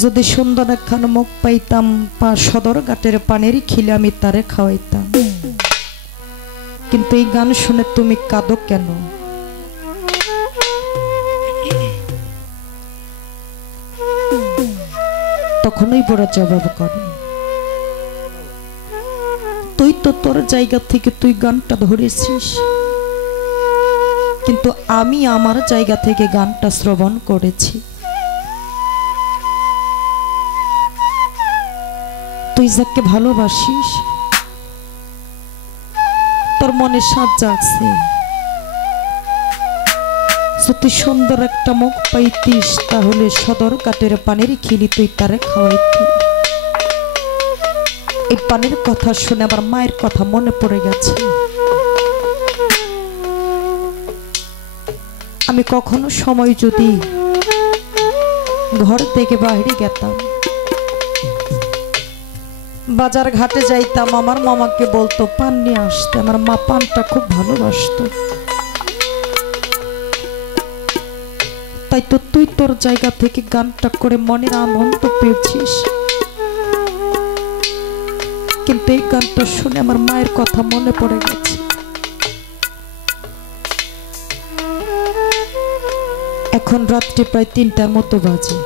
যদি সুন্দর একখান মুখ পাইতাম পা সদর ঘাটের পানের খিলে আমি তারে খাওয়াইতাম। কিন্তু এই গান শুনে তুমি কাঁদো কেন? তখনই বড় জবাব করে, তুই তো তোর জায়গা থেকে তুই গানটা ধরেছিস, কিন্তু আমি আমার জায়গা থেকে গানটা শ্রবণ করেছি। তুই যাকে ভালোবাসিস, তোর মনে সাজ জাগছে, যদি সুন্দর একটা মুখ পাইতিস তাহলে সদর ঘাটের পানির খিলি তুই তারে খাওয়াইতি। এই পানির কথা শুনে আমার মায়ের কথা মনে পড়ে গেছে। আমি কখনো সময় যদি ঘর থেকে বাইরে গেতাম, বাজার ঘাটে যাইতাম, আমার মামাকে বলতো পান নিয়ে আসতে। আমার মা পানটা খুব ভালোবাসতো। তাই তো তুই তোর জায়গা থেকে গানটা করে মনের আনন্দ পেয়েছিস, কিন্তু এই গানটা শুনে আমার মায়ের কথা মনে পড়ে গেছে। এখন রাত্রি প্রায় 3টার মতো বাজে।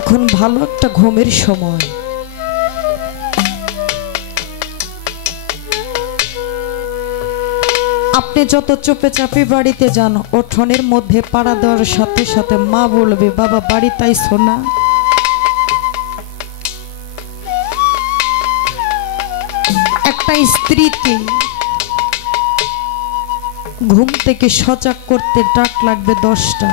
এখন ভালো একটা ঘুমের সময়। আপনি যত চুপে চাপে বাড়িতে যান, উঠোনের মধ্যে পাড়া দেওয়ার সাথে সাথে মা বলবে, বাবা বাড়িতে আইছো না? একটা স্ত্রীকে ঘুম থেকে সজাগ করতে ডাক লাগবে 10টা,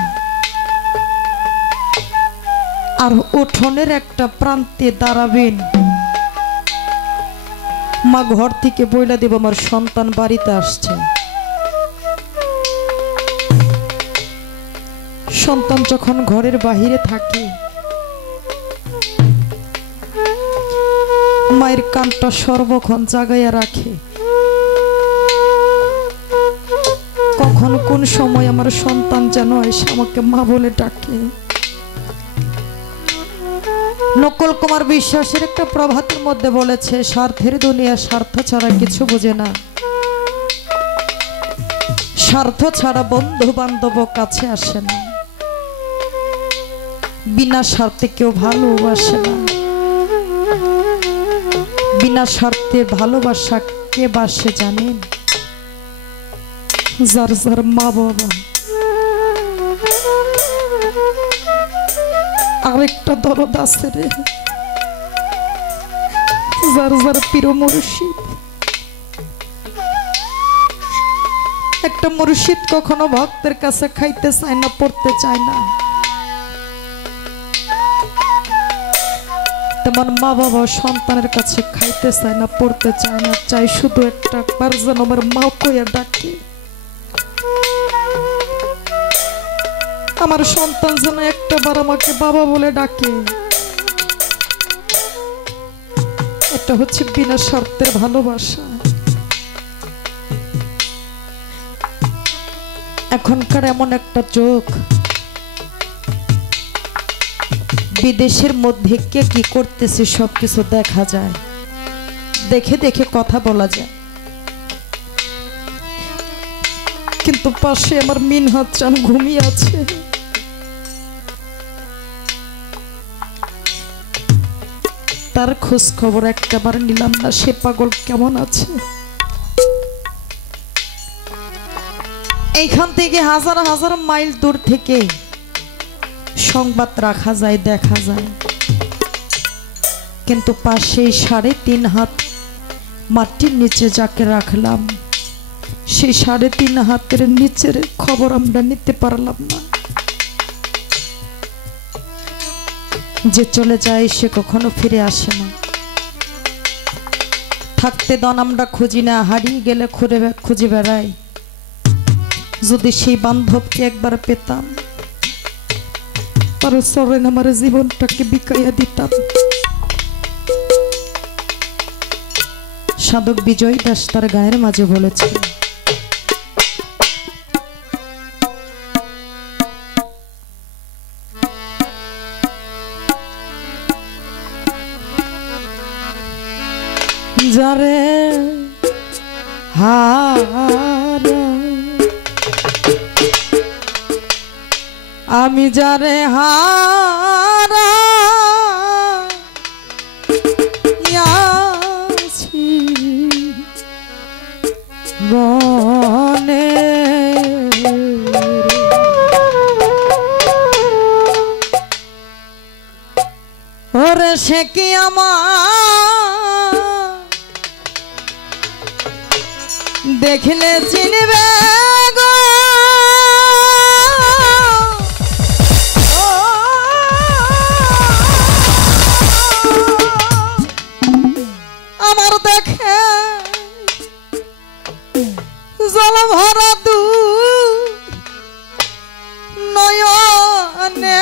আর উঠোনের একটা প্রান্তে দাঁড়াবেন, মা ঘর থেকে বইলা দেব আমার সন্তান বাড়িতে আসছে। সন্তান যখন ঘরের বাহিরে থাকে, মায়ের কানটা সর্বক্ষণ জাগাইয়া রাখে, কখন কোন সময় আমার সন্তান যেন এসে আমাকে মা বলে ডাকে। নকুল কুমার বিশ্বাসের একটা প্রভাতের মধ্যে বলেছে, স্বার্থের দুনিয়া স্বার্থ ছাড়া কিছু বোঝে না, স্বার্থ ছাড়া বন্ধু বান্ধব কাছে আসে না, বিনা স্বার্থে কেউ ভালোবাসে না। বিনা স্বার্থে ভালোবাসা কে বাসে জানেন? যার যার মা বাবা। আরেকটা দরদ আছে রে, যার যার প্রিয় মুর্শিদ। একটা মুর্শিদ কখনো ভক্তের কাছে খাইতে চায় না, পড়তে চায় না, তেমন মা বাবা সন্তানের কাছে খাইতে চায় না, পড়তে চায় না, চাই শুধু একবার যেন আমার মা কইয়া ডাকে, আমার সন্তান যেন একটাবার আমাকে বাবা বলে ডাকে। এটা হচ্ছে বিনা স্বার্থের ভালোবাসা। এখনকার এমন একটা যুগ, বিদেশের মধ্যে কে কি করতেছে সবকিছু দেখা যায়, দেখে দেখে কথা বলা যায়। কিন্তু পাশে আমার মিনহাত চান ঘুমিয়ে আছে। তার খোঁজ খবর একটাবার নিলাম না, সে পাগল কেমন আছে। এইখান থেকে হাজার হাজার মাইল দূর থেকে সংবাদ রাখা যায়, দেখা যায়, কিন্তু পাশে 3.5 হাত মাটির নিচে যাকে রাখলাম, সেই 3.5 হাতের নিচের খবর আমরা নিতে পারলাম না। যে চলে যায় সে কখনো ফিরে আসে না। থাকতে দন আমরা খুঁজি না, হারিয়ে গেলে খুঁজে বেড়াই। যদি সেই বান্ধবকে একবার পেতাম, তার চরণ আমার জীবনটাকে বিকাইয়া দিতাম। সাধক বিজয় দাস তার গায়ের মাঝে বলেছে, যারে হারা আমি যারে হারা আছি মনে ওরে সে কি আমার দেখলে চিনবে গো আমার দেখে জল ভরা দু নয়নে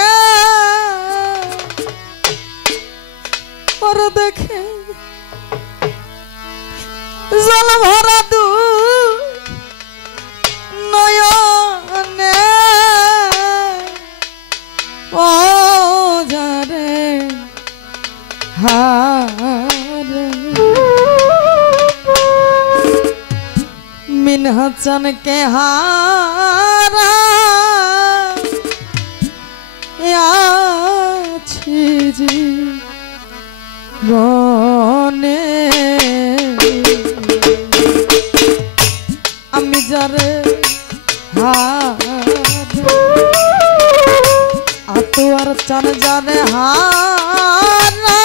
ওর দেখে জল ভরা দু নয়নে ও যারে হারে মিনহাসান কে হারা আছি জি মনে আমি যারে আতো আর চান জানে হারা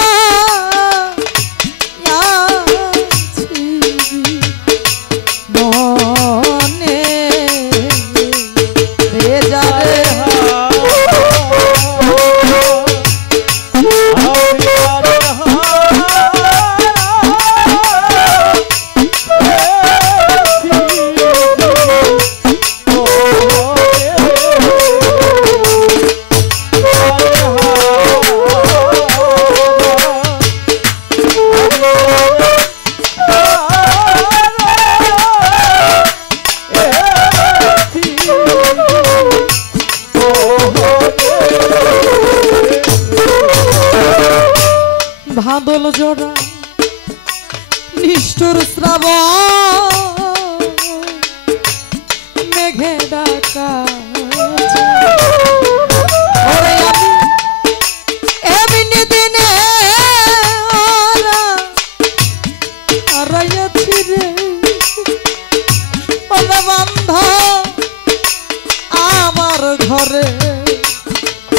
আছি মনে রে যারে বাদল জোড়া নিষ্ঠুর শ্রাবণ মেঘে ডাকা এমনি দিনে হারাইয়াছি রে বন্ধ আমার ঘরে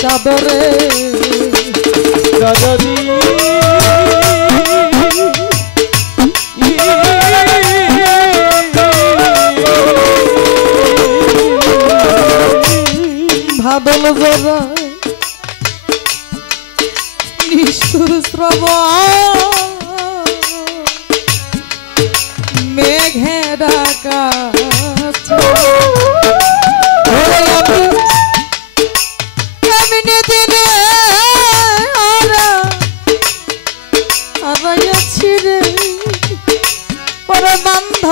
চাদরে চাদরি বাদল জোড়া নিষ্ঠুর শ্রাবণ মেঘে ডাকা কেমনি দিনে হারাইয়াছি রে পরে বান্ধ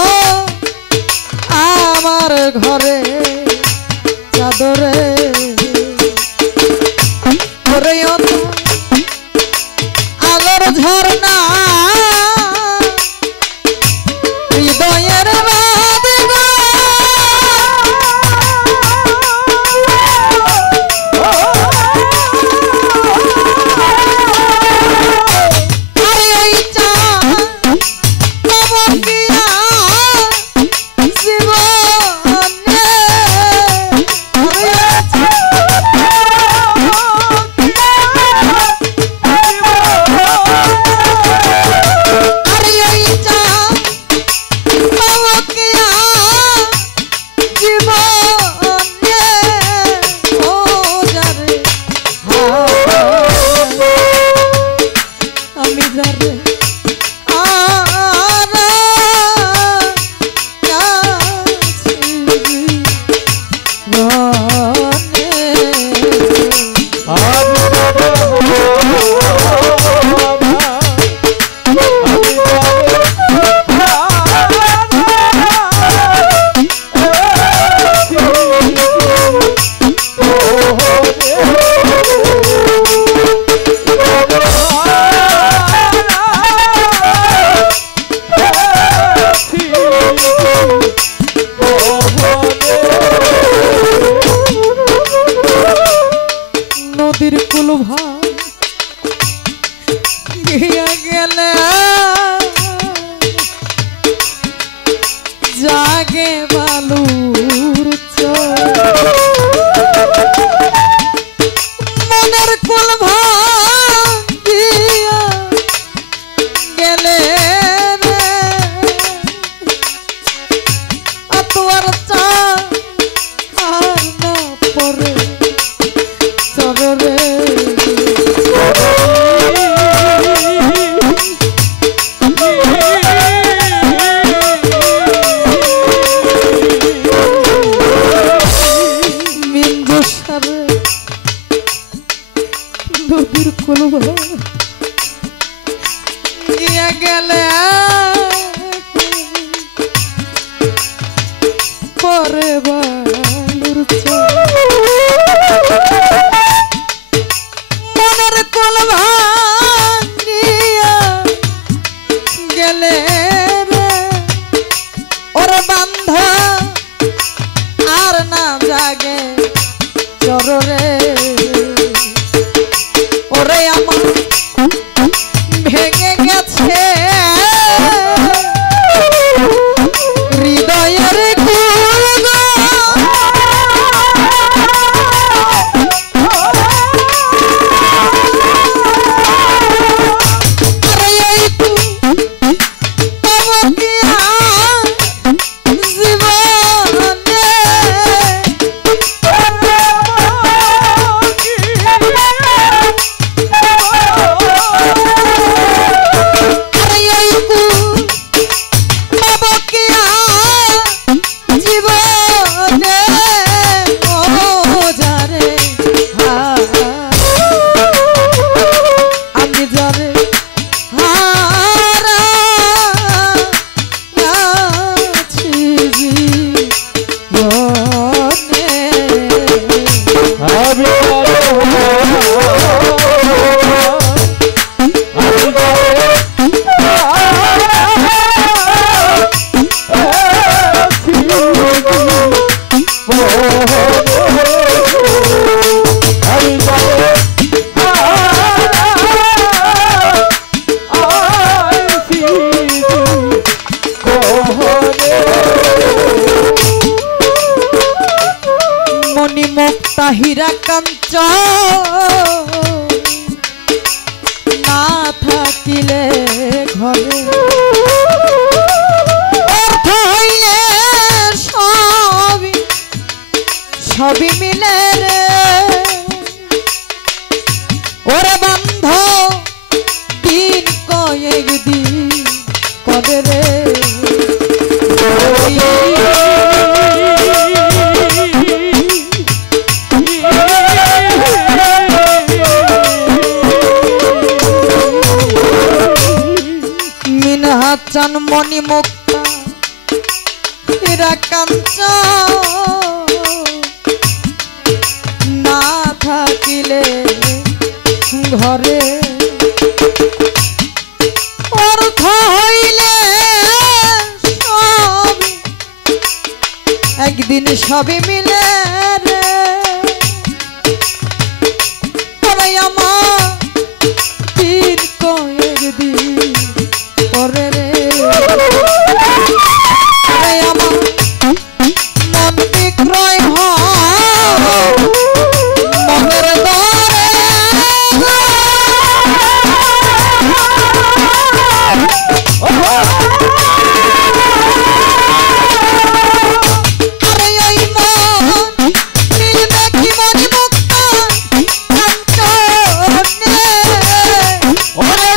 আমার ঘরে চাদরে আলোর ঝর্ণা হৃদয়ের জীবনে গিয়ে গেলে পরে বালুর মনের কোল ভাঙিয়া গেলে রে ওর বান্ধ আর না জাগে চররে ওরে আমার ভেঙে গেছে হৃদয়ের হীরা কাঞ্চন না থাকিলে ঘরে অর্থ হইলে সবই মিলে রে ওরে বন্ধ দিন কয়েক দিন কবে রে চান মণি মুক্তা হীরা কাঞ্চন না থাকিলে ঘরে অর্থ হইলে সবই একদিন সবই মিলে রে ওরে আমার দিন কয়েক দিন পরে রে আমার মন বিক্রয় মনের দরে আরে ওই মন মিলবে কি মনি মুক্ত কাঞ্চনে ওরে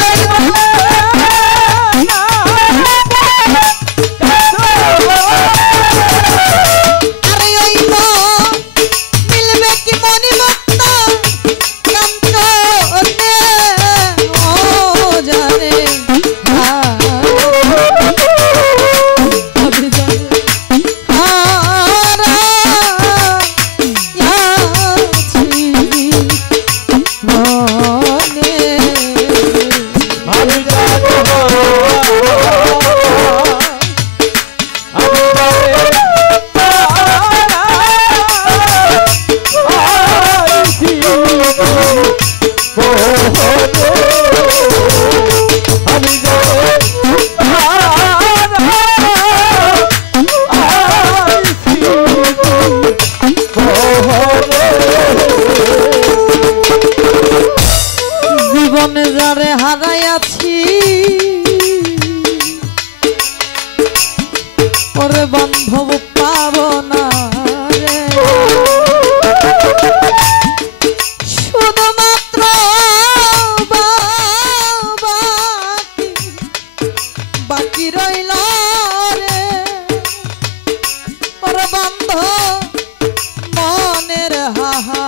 জীবনে যারে হারাইয়াছি ওরে বান্ধব পাব না রে শুধুমাত্র বাকি রইল রে ওরে বান্ধব মনের হাহা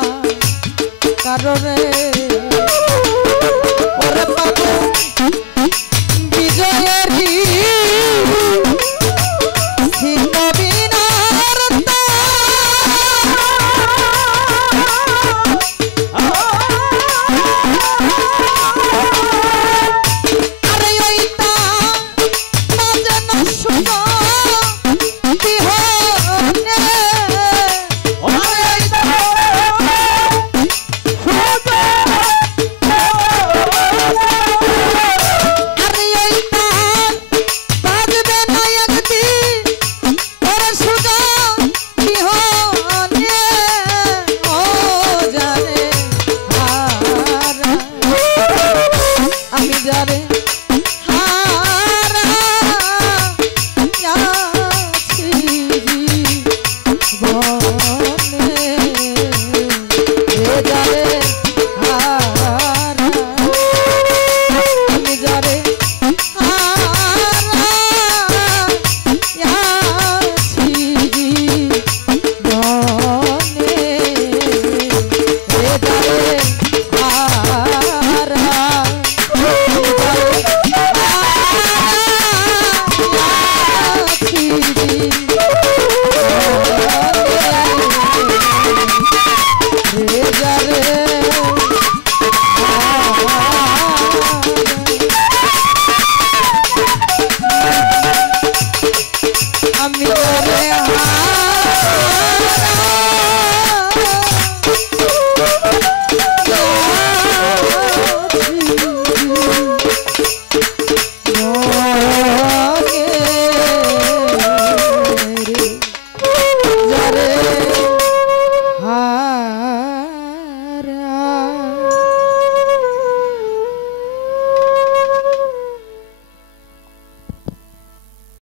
কারণে